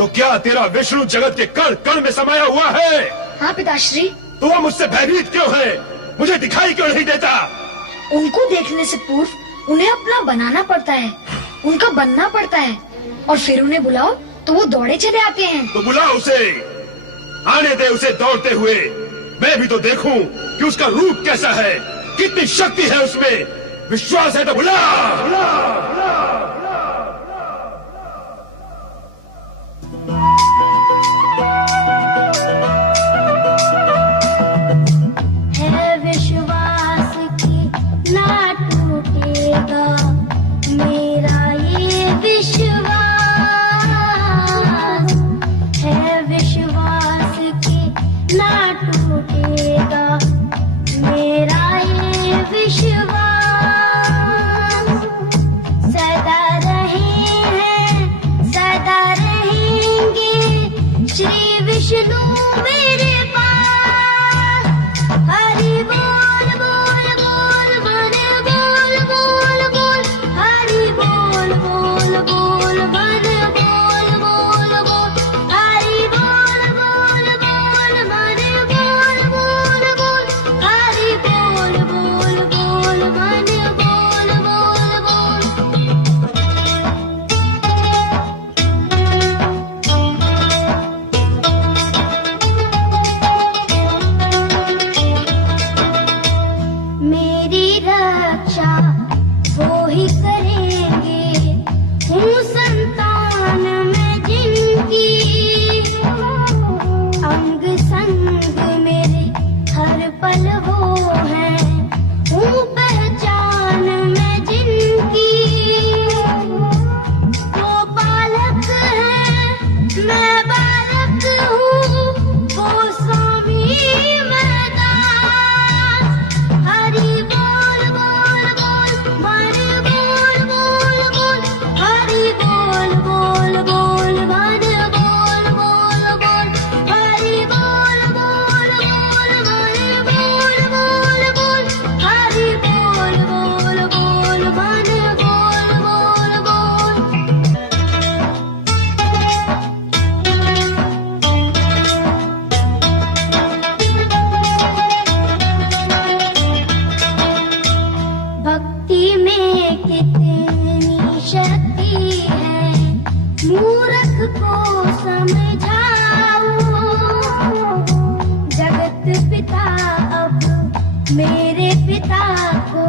तो क्या तेरा विष्णु जगत के कण कण में समाया हुआ है? हाँ पिताश्री। तो वह मुझसे भयभीत क्यों है? मुझे दिखाई क्यों नहीं देता? उनको देखने से पूर्व उन्हें अपना बनाना पड़ता है, उनका बनना पड़ता है, और फिर उन्हें बुलाओ तो वो दौड़े चले आते हैं। तो बुलाओ उसे, आने दे उसे दौड़ते हुए। मैं भी तो देखूं कि उसका रूप कैसा है, कितनी शक्ति है उसमें। विश्वास है तो बुला। है विश्वास की ना टूटेगा मेरा ये विश्वास, है विश्वास की ना टूटेगा मेरा ये विश्वास। सदा रहे हैं सदा रहेंगे श्री विष्णु मेरे पास। हरि बोल बोल बोल मन बोल बोल बोल, हरि बोल बोल बोल मन बोल बोल बोल, हरि बोल बोल बोल मन बोल बोल बोल, हरि बोल बोल बोल मन बोल बोल बोल। मेरी रक्षा वो ही करेंगे, हूँ संतान मैं जिनकी। अंग संग मेरे हर पल वो है, हूँ पहचान मैं जिनकी। वो बालक है मैं बालक हूँ, वो स्वामी मैं दास। हरि बोल बोल बोल मन बोल बोल बोल, हरि बोल बोल बोल मन बोल बोल बोल, हरि बोल बोल बोल मन बोल बोल बोल, हरि बोल बोल बोल मन बोल बोल बोल। भक्ति में कितनी शक्ति है, मूर्ख को समझाओ। जगत पिता अब मेरे पिता को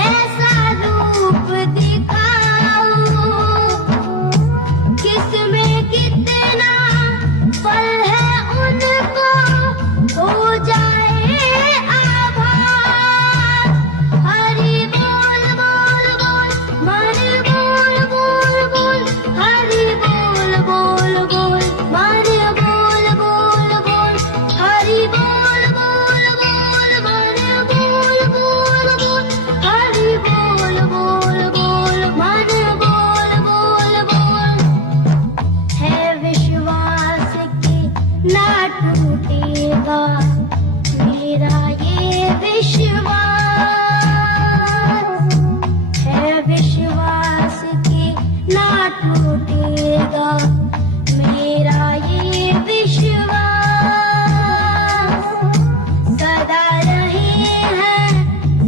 ऐसा रूप दिखाओ। किसमें कितना बल है उनको हो जाए आभास। हरि बोल बोल बोल मन बोल बोल बोल, हरि बोल बोल बोल मन बोल बोल बोल, हरि बोल बोल बोल मन बोल बोल बोल, हरि बोल बोल बोल मन बोल बोल बोल। है विश्वास की ना टूटेगा मेरा ये विश्वास, है विश्वास की ना टूटेगा मेरा ये विश्वास। सदा रहे हैं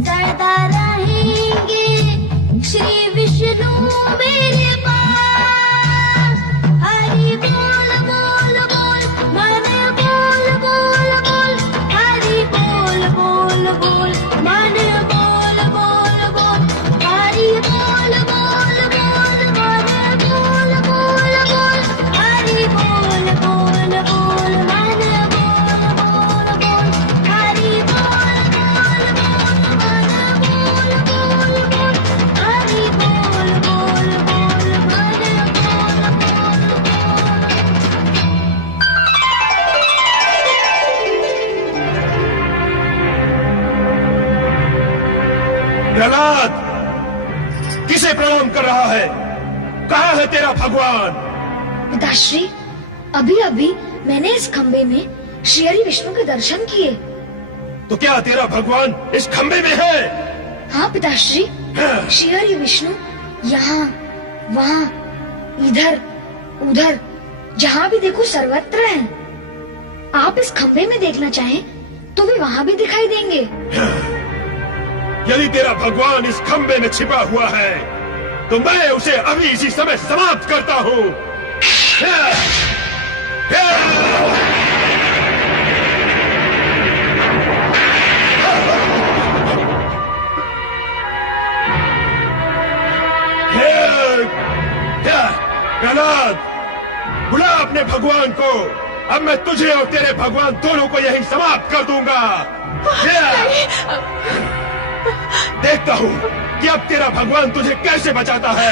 सदा रहेंगे श्री विष्णु मेरे पास। हरि बोल बोल बोल मन बोल बोल बोल, हरि बोल बोल बोल मन बोल बोल बोल, हरि बोल बोल बोल मन बोल बोल बोल, हरि बोल बोल बोल मन बोल बोल बोल, हरि बोल बोल बोल मन बोल बोल बोल, हरि बोल बोल बोल मन प्रहलाद, किसे प्रणाम कर रहा है? कहाँ है तेरा भगवान? पिताश्री, अभी अभी मैंने इस खंबे में श्री हरि विष्णु के दर्शन किए। तो क्या तेरा भगवान इस खंबे में है? हाँ पिताश्री, हाँ। श्री हरि विष्णु यहाँ वहाँ इधर उधर जहाँ भी देखो सर्वत्र है। आप इस खंबे में देखना चाहें तो भी वहाँ भी दिखाई देंगे। यदि तेरा भगवान इस खंबे में छिपा हुआ है तो मैं उसे अभी इसी समय समाप्त करता हूँ। प्रहलाद, बुला अपने भगवान को। अब मैं तुझे और तेरे भगवान दोनों को यहीं समाप्त कर दूंगा। देखता हूँ कि अब तेरा भगवान तुझे कैसे बचाता है।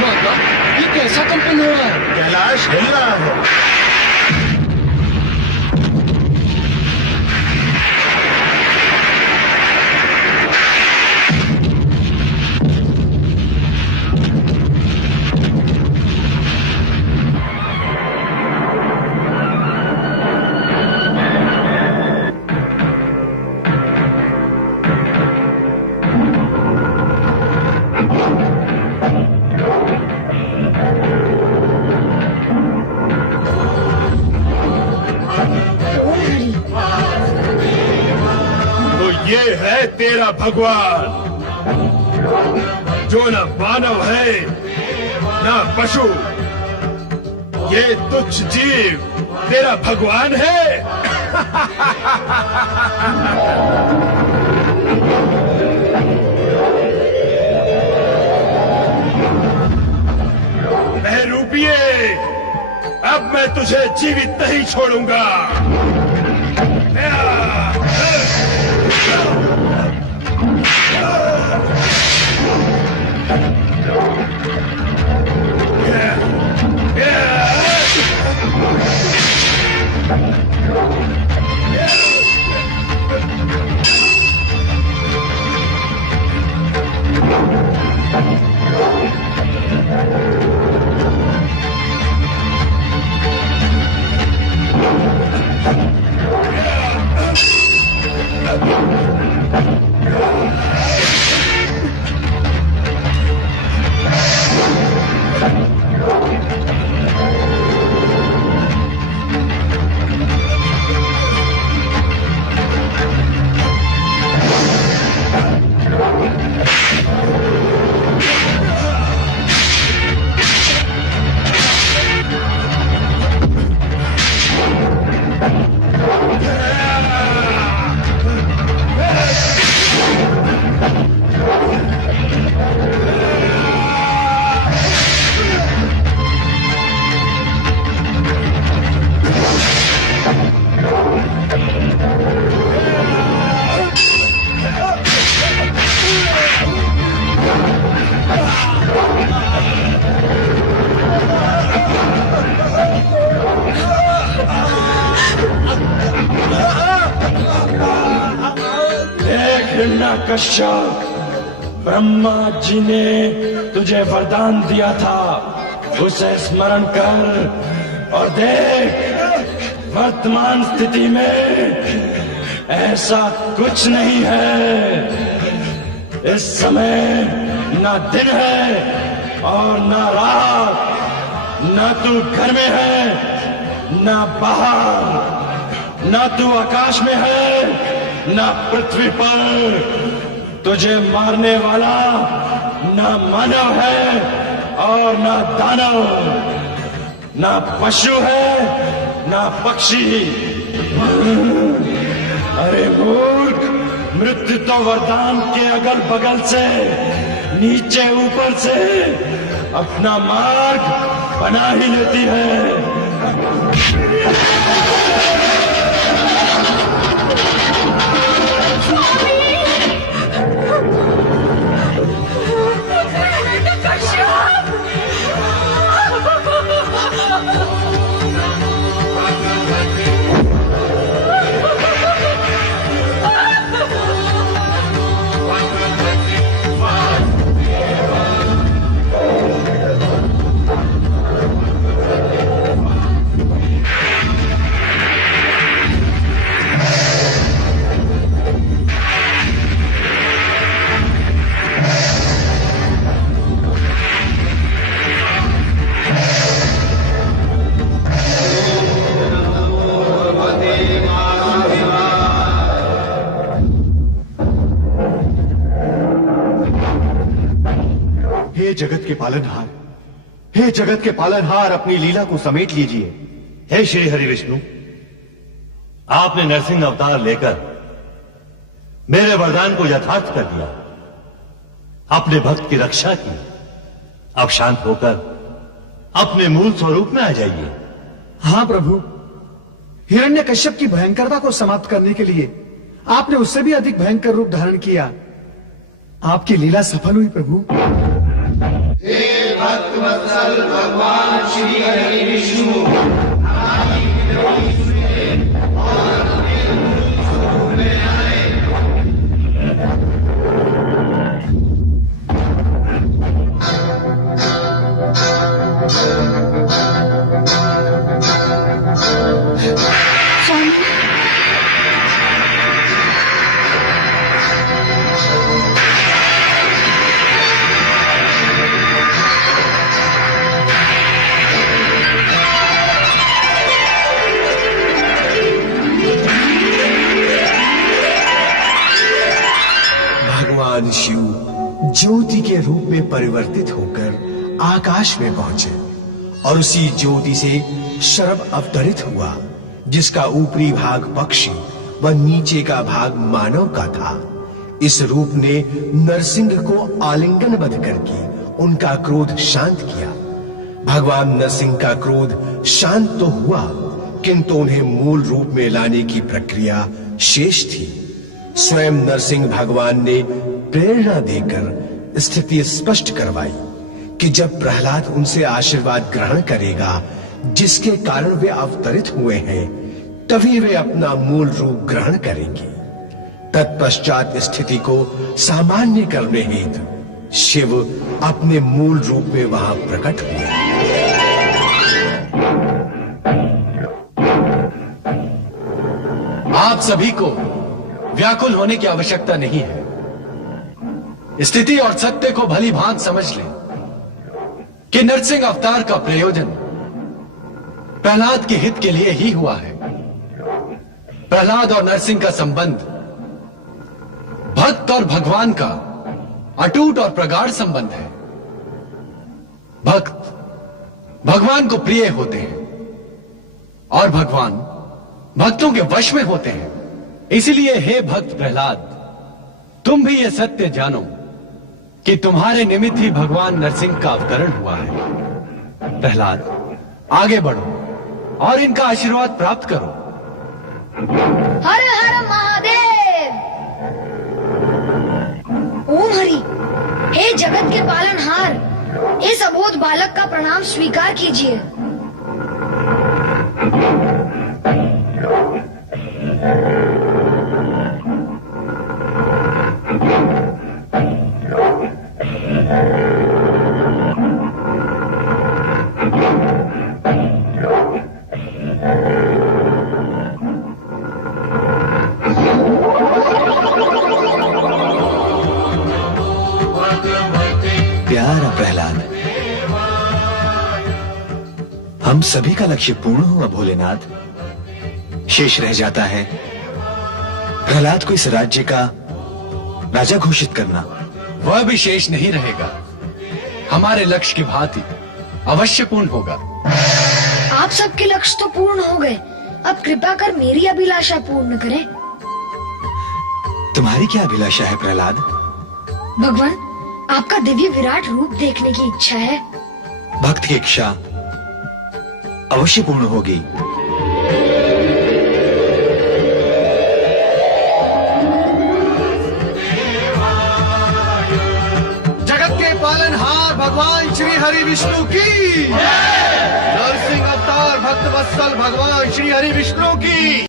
माता, ये कैसा कंपन हो रहा है? कैलाश हिल रहा है। ये है तेरा भगवान, जो न मानव है न पशु। ये तुच्छ जीव तेरा भगवान है। बहरूपिये, अब मैं तुझे जीवित नहीं छोड़ूंगा। कश्यप, ब्रह्मा जी ने तुझे वरदान दिया था, उसे स्मरण कर और देख वर्तमान स्थिति में ऐसा कुछ नहीं है। इस समय ना दिन है और ना रात, ना तू घर में है ना बाहर, ना तू आकाश में है ना पृथ्वी पर। तुझे मारने वाला ना मानव है और ना दानव, ना पशु है ना पक्षी। अरे मूर्ख, मृत्यु तो वरदान के अगल बगल से, नीचे ऊपर से अपना मार्ग बना ही लेती है। जगत के पालनहार, हे जगत के पालनहार, अपनी लीला को समेट लीजिए। हे श्री हरि विष्णु, आपने नरसिंह अवतार लेकर मेरे वरदान को यथार्थ कर दिया, अपने भक्त की रक्षा की। अब शांत होकर अपने मूल स्वरूप में आ जाइए। हाँ प्रभु, हिरण्यकश्यप की भयंकरता को समाप्त करने के लिए आपने उससे भी अधिक भयंकर रूप धारण किया। आपकी लीला सफल हुई प्रभु। भगवान शिव ज्योति के रूप में परिवर्तित होकर आकाश में पहुंचे और उसी ज्योति से शरभ अवतरित हुआ, जिसका ऊपरी भाग पक्षी व नीचे का भाग मानव का था। इस रूप ने नरसिंह को आलिंगनबद्ध करके उनका क्रोध शांत किया। भगवान नरसिंह का क्रोध शांत तो हुआ, किंतु उन्हें मूल रूप में लाने की प्रक्रिया शेष थी। स्वयं नरसिंह भगवान ने प्रेरणा देकर स्थिति स्पष्ट करवाई कि जब प्रहलाद उनसे आशीर्वाद ग्रहण करेगा, जिसके कारण वे अवतरित हुए हैं, तभी वे अपना मूल रूप ग्रहण करेंगे। तत्पश्चात स्थिति को सामान्य करने हेतु शिव अपने मूल रूप में वहां प्रकट हुए। आप सभी को व्याकुल होने की आवश्यकता नहीं है। स्थिति और सत्य को भली भांत समझ लें कि नरसिंह अवतार का प्रयोजन प्रहलाद के हित के लिए ही हुआ है। प्रहलाद और नरसिंह का संबंध भक्त और भगवान का अटूट और प्रगाढ़ संबंध है। भक्त भगवान को प्रिय होते हैं और भगवान भक्तों के वश में होते हैं। इसलिए हे भक्त प्रहलाद, तुम भी यह सत्य जानो कि तुम्हारे निमित्त ही भगवान नरसिंह का अवतरण हुआ है। प्रहलाद, आगे बढ़ो और इनका आशीर्वाद प्राप्त करो। हर हर महादेव। ओम हरि। हे जगत के पालनहार, इस अबोध बालक का प्रणाम स्वीकार कीजिए। प्यारा प्रहलाद, हम सभी का लक्ष्य पूर्ण हुआ भोलेनाथ। शेष रह जाता है प्रहलाद को इस राज्य का राजा घोषित करना। वह भी शेष नहीं रहेगा, हमारे लक्ष्य की भांति अवश्य पूर्ण होगा। आप सबके लक्ष्य तो पूर्ण हो गए, अब कृपा कर मेरी अभिलाषा पूर्ण करें। तुम्हारी क्या अभिलाषा है प्रहलाद? भगवान, आपका दिव्य विराट रूप देखने की इच्छा है। भक्त की इच्छा अवश्य पूर्ण होगी। जगत के पालनहार भगवान श्री हरि विष्णु की, नरसिंह अवतार भक्त वत्सल भगवान श्री हरि विष्णु की।